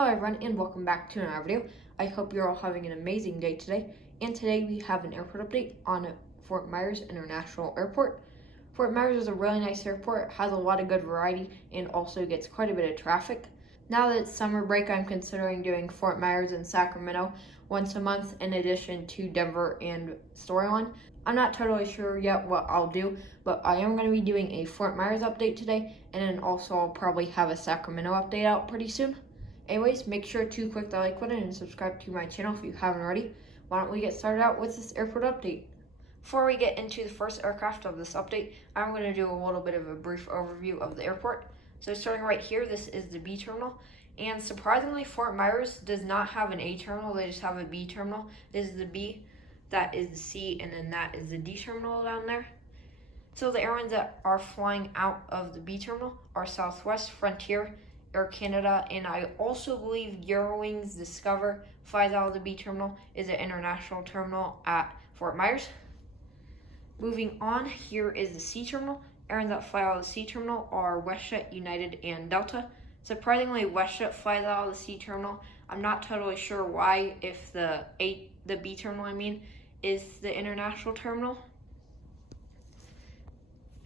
Hello everyone and welcome back to another video. I hope you're all having an amazing day today. And today we have an airport update on Fort Myers International Airport. Fort Myers is a really nice airport, has a lot of good variety, and also gets quite a bit of traffic. Now that it's summer break, I'm considering doing Fort Myers and Sacramento once a month in addition to Denver and Storyline. I'm not totally sure yet what I'll do, but I am going to be doing a Fort Myers update today, and then also I'll probably have a Sacramento update out pretty soon. Anyways, make sure to click the like button and subscribe to my channel if you haven't already. Why don't we get started out with this airport update? Before we get into the first aircraft of this update, I'm going to do a little bit of a brief overview of the airport. So starting right here, this is the B terminal. And surprisingly, Fort Myers does not have an A terminal, they just have a B terminal. This is the B, that is the C, and then that is the D terminal down there. So the airlines that are flying out of the B terminal are Southwest, Frontier, Air Canada, and I also believe Eurowings Discover flies out of the B terminal, is an international terminal at Fort Myers. Moving on, here is the C terminal. Airlines that fly out of the C terminal are WestJet, United, and Delta. Surprisingly, WestJet flies out of the C terminal. I'm not totally sure why, if the B terminal, is the international terminal.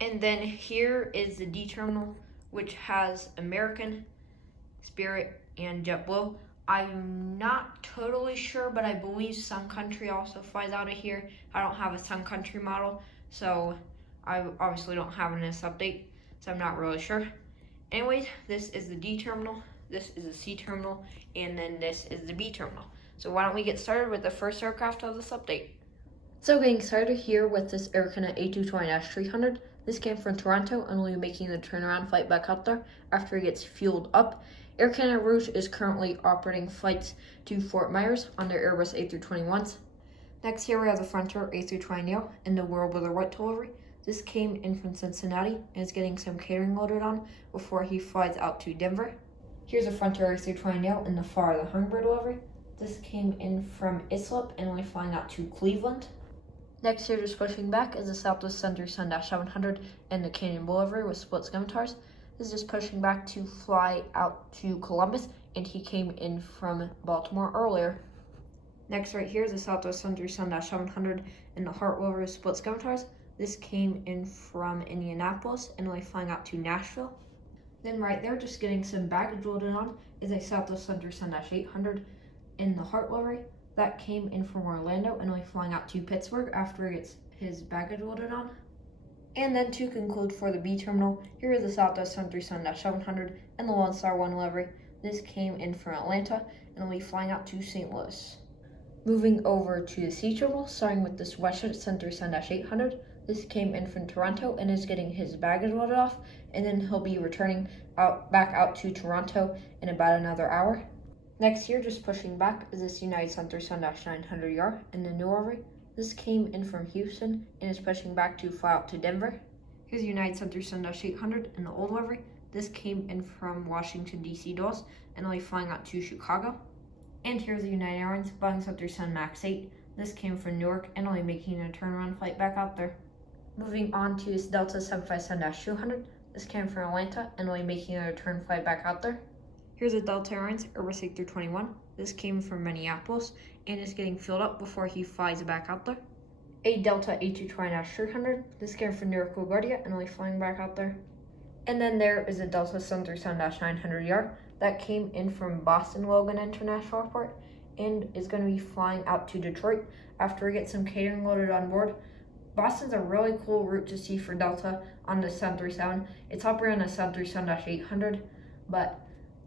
And then here is the D terminal, which has American, Spirit, and JetBlue. I'm not totally sure, but I believe Sun Country also flies out of here. I don't have a Sun Country model, so I obviously don't have in this update, so I'm not really sure. Anyways, this is the D terminal, this is the C terminal, and then this is the B terminal. So why don't we get started with the first aircraft of this update. So getting started here with this Air Canada A320-300. This came from Toronto and will be making the turnaround flight back out there after it gets fueled up. Air Canada Rouge is currently operating flights to Fort Myers on their Airbus A321s. Next here we have the Frontier A320neo in the World Weather White delivery. This came in from Cincinnati and is getting some catering loaded on before he flies out to Denver. Here's a Frontier A320neo in the Far the Hummingbird delivery. This came in from Islip and will be flying out to Cleveland. Next here, just pushing back, is the Southwest Century Sun-700 and the Canyon delivery with split scimitars. This is just pushing back to fly out to Columbus, and he came in from Baltimore earlier. Next right here is the Southwest Century Sun-700 and the Heart delivery with split scimitars. This came in from Indianapolis and will be flying out to Nashville. Then right there, just getting some baggage loaded on, is a Southwest Century Sun-800 in the Heart delivery. That came in from Orlando and will be flying out to Pittsburgh after he gets his baggage loaded on. And then to conclude for the B terminal, here is the Southwest Century Sun-700 and the Lone Star 1 delivery. This came in from Atlanta and will be flying out to St. Louis. Moving over to the C terminal, starting with this WestJet Century Sun-800. This came in from Toronto and is getting his baggage loaded off, and then he'll be returning back out to Toronto in about another hour. Next here, just pushing back, is this United Century Sun-900ER in the new delivery. This came in from Houston and is pushing back to fly out to Denver. Here's the United Century Sun-800 in the old delivery. This came in from Washington, D.C. Dulles and will be flying out to Chicago. And here's the United Airlines Boeing Century Sun Max 8. This came from Newark and will be making a turnaround flight back out there. Moving on to this Delta 757-200. This came from Atlanta and will be making a return flight back out there. Here's a Delta Airlines Airbus A321. This came from Minneapolis and is getting filled up before he flies back out there. A Delta A220-300. This came from Newark LaGuardia and will be flying back out there. And then there is a Delta Century Sun-900ER that came in from Boston Logan International Airport and is going to be flying out to Detroit after we get some catering loaded on board. Boston's a really cool route to see for Delta on the 737. It's operating on the 737-800, but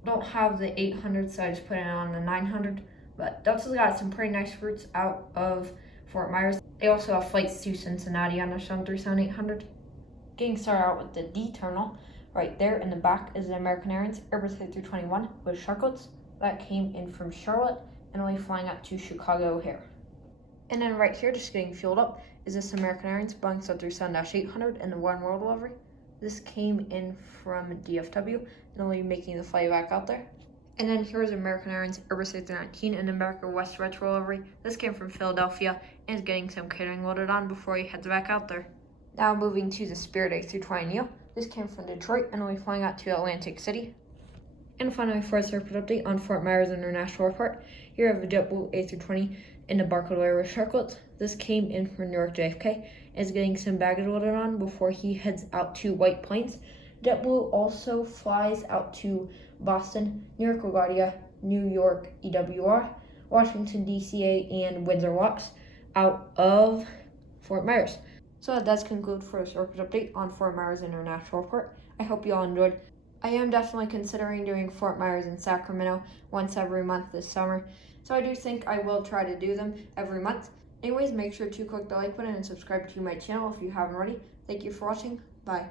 don't have the 800, so I just put it on the 900. But Delta's got some pretty nice routes out of Fort Myers. They also have flights to Cincinnati on the 737-800. Getting started out with the D terminal, right there in the back is the American Airlines Airbus A321 with sharklets. That came in from Charlotte and will be flying out to Chicago O'Hare. And then right here, just getting fueled up, is this American Airlines Boeing 737-800 and the One World delivery. This came in from DFW and will be making the flight back out there. And then here's American Airlines Airbus A319 and America West Retro delivery. This came from Philadelphia and is getting some catering loaded on before he heads back out there. Now moving to the Spirit A320neo. This came from Detroit and will be flying out to Atlantic City. And finally, for a surface update on Fort Myers International Airport, here I have a JetBlue A320 in the barcode area with circlets. This came in from Newark JFK, is getting some baggage loaded on before he heads out to White Plains. JetBlue also flies out to Boston, New York LaGuardia, New York EWR, Washington DCA, and Windsor Locks out of Fort Myers. So that does conclude for a surface update on Fort Myers International Airport. I hope you all enjoyed. I am definitely considering doing Fort Myers and Sacramento once every month this summer, so I do think I will try to do them every month. Anyways, make sure to click the like button and subscribe to my channel if you haven't already. Thank you for watching. Bye.